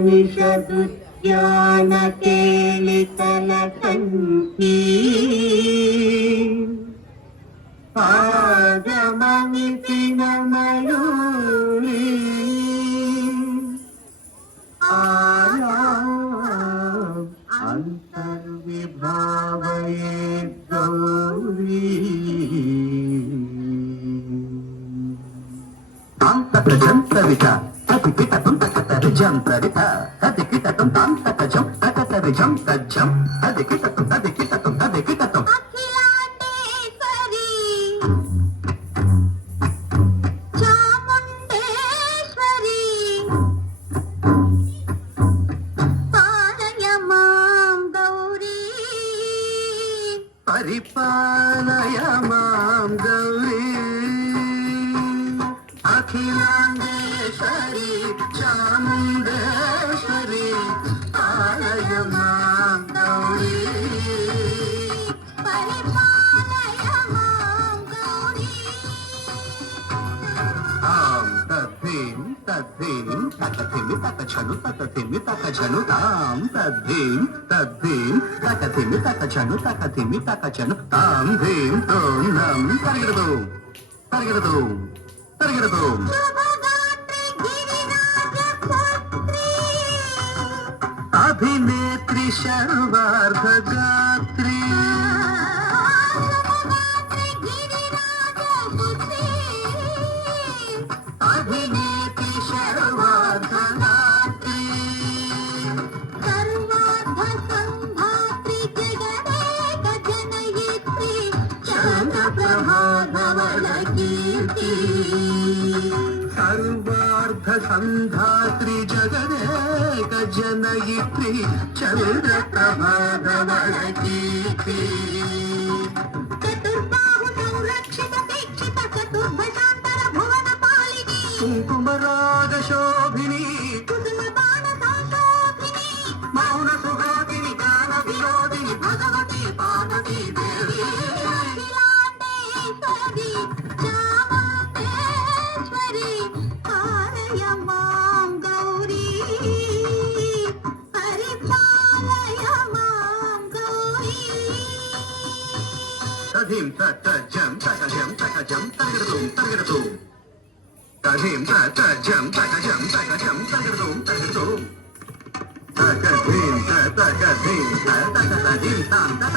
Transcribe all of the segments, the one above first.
ನಿಷದುದ್ಯಾನ ಕೇಳಿತನ ಕಂಠಿ ಆಗಮನಿಸಿನ ಮಯೂರಿ ಅಂತರ್ವಿಭಾವಯೇ ಗೌರಿ జంతరిత అతికిటం తకతరి జంతరిత అతికిటం తాంతకజం తకతరి జం తజ్జం అతికిటం అతికిటం అతికిటం అఖిలాండేశ్వరి చాముండేశ్వరి పాలయ మాం గౌరీ పరిపాలయ మాం గౌరీ అఖిలాండేశ్వరి చాముండేశ్వరి పాలయ మాం గౌరీ పరిపాలయ మాం గౌరీ ఆం తద్ధిం తద్ధిం తకథిమి తకచను తకథిమి తకచను తాం తద్ధిం తద్ధిం తకథిమి తకచను తకథిమి తకచను తాం ధిం తోం నం పరిగెడదు పరిగెడదు పరిగెడదు అభినేత్రి శర్వార్ధగాత్రి అభినేత్రి శర్వార్ధగాత్రి సర్వార్ధ సంధాత్రి జగదేక జనయిత్రి చంద్రప్రభాధవళ కీర్తి సర్వార్ధ సంధాత్రి జగదేక జనయిత్రి చంద్రప్రభాధవళ కీర్తి చతుర్బాహు సంరక్షిత దీక్షిత చతుర్భుజాంతర భువన పాలిని కుంకుమరాగ శోభిని కుసుమ బాణ సంశోభిని మౌన సుహాసిని గాన వినోదిని భగవతి పార్వతీ దేవి అఖిలాండేశ్వరి చాముండేశ్వరి పాలయ మాం గౌరీ పరిపాలయ మాం గౌరీ తధిం తజ్జం తకజం తకజం తగడదు తగడదు తధిం తజ్జం తకజం తకజం తగడదు తగడదు తకధిం తకధిం తకధిం తాం తక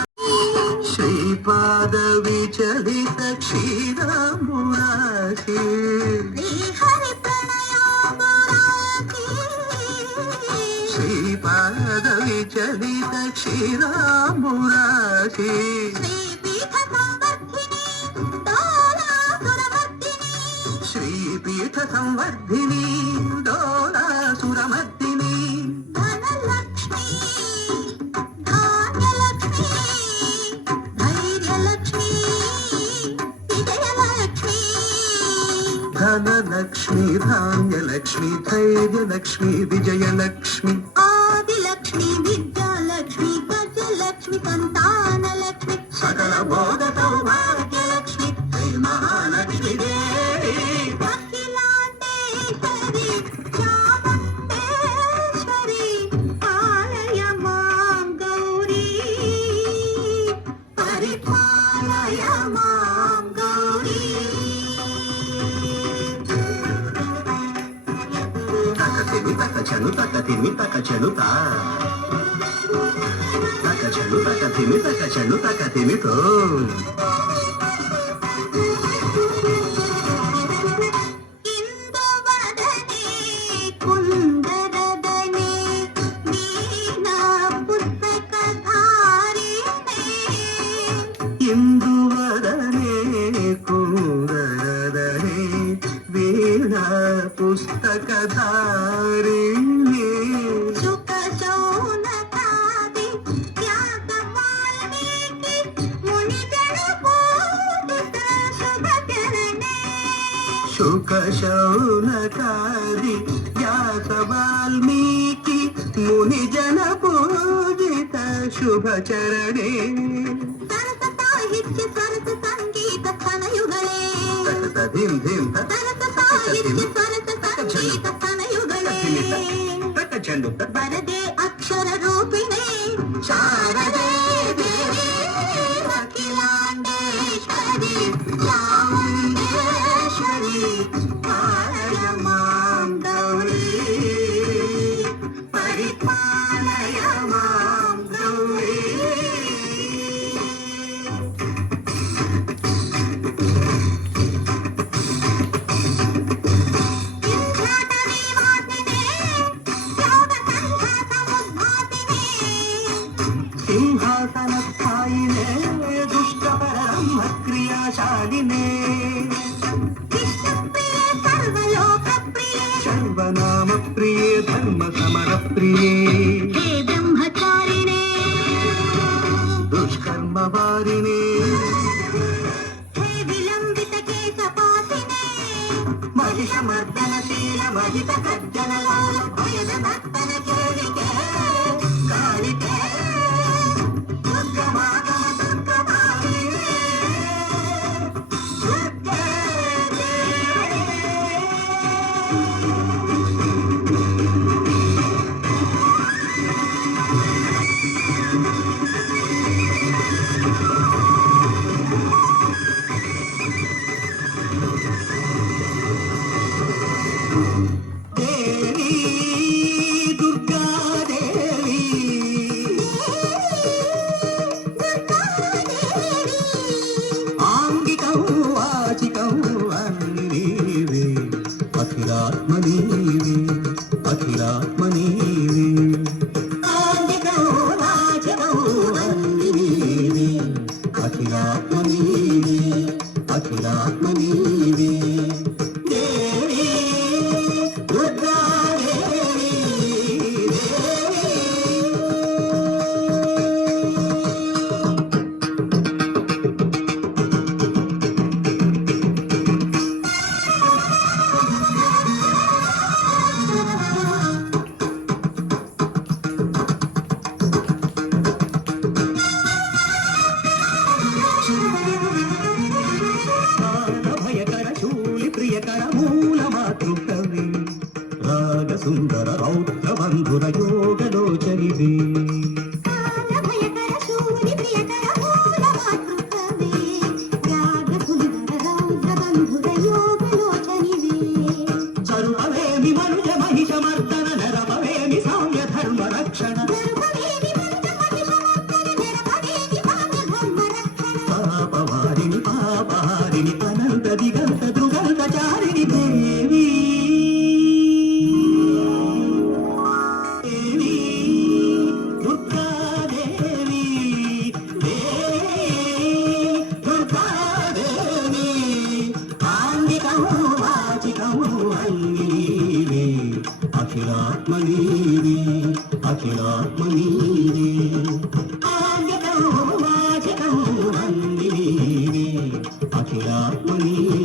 శ్రీపాద విచలిత క్షీరమురాశి శ్రీహరి ప్రణయోగురాశి శ్రీపాద విచలిత క్షీరమురాశి శ్రీపీఠ సంవర్ధిని డోలాసురమర్దిని శ్రీపీఠ సంవర్ధిని డోలాసురమర్దిని ధనలక్ష్మి ధాన్యలక్ష్మి ధైర్యలక్ష్మి విజయలక్ష్మి ధనలక్ష్మి ధాన్యలక్ష్మి ధైర్యలక్ష్మి విజయలక్ష్మి ఆదిలక్ష్మి విద్యాలక్ష్మి గజలక్ష్మి సంతానలక్ష్మి సకల బోధ సౌభాగ్యలక్ష్మి శ్రీ మహాలక్ష్మి దేవి అఖిలాండేశ్వరి చాముండేశ్వరి పాలయ మాం గౌరీ పరిపాలయ మాం గౌరీ తకతిమి తకచను తకతిమి తకచను తా తకచను తకతిమి తకచను తకతిమి తో ఇందువదనే కుందరదనే వీణా పుస్తకధారిణే ఇందువదనే కుందరదనే వీణా పుస్తకధారిణి శుక శౌనకాది త్యాగ వాల్మీకి మునిజన పూజిత శుభచరణే శుక శౌనకాది వ్యాస వాల్మీకి ముని జన పూజిత శుభచరణే సరస సాహిత్య సరస సంగీత స్థనయుగళే తకధిం ధిం సరస సాహిత్య సరస సంగీత స్థనయుగళే తకచండు పాలయ మాం గౌరీ పరిపాలయ మాం గౌరీ సింహాసనస్థాయినే దుష్టపరమ క్రియాశాలినే సర్వనామ ప్రియే ధర్మ సమర ప్రియే హే బ్రహ్మచారిణే దుష్కర్మ వారినే హే విలంబిత కేశపాసినే మహిషమర్దనశీల మహిత గర్జన భయద భక్తన కేళికే కాళికే దుర్గమాగమ దుర్గమాలినే దుర్గే దేవి దుర్గాదేవి ఆంగికం వాచికం అన్ని నీవే అఖిలాత్మ నీవే అఖిలాత్మ నీవే ఆంగికం వాచికం అన్ని నీవే అఖిలాత్మ నీవే అఖిలాత్మ నీవే దేవి దుర్గాదేవి దేవి భయకర శూలి ప్రియకర మూల మాతృకవి రాగ సుందర రౌద్ర బంధుర యోగలోచరివే భయకర శూలి ప్రియకర మూల మాతృకవే రాగ సుందర రౌద్ర బంధుర యోగలోచనివే చరుపవేమి మనుజ మహిష మర్దన నరపవేమి సామ్య ధర్మ రక్షణ గర్భవేది మంత్ర మహిషమర్దన నిరపవేది సామ్య ధర్మ రక్షణ పాపవారిణి పాపహారిణి అనంత దిగంత దృగంత చారిణి దేవి దేవి దుర్గాదేవి దేవి దుర్గాదేవి ఆంగికం వాచికం అన్ని నీవే అఖిలాత్మ నీవే అఖిలాత్మ నీవే ఆంగికం వాచికం అన్ని నీవే అఖిలాత్మ నీవే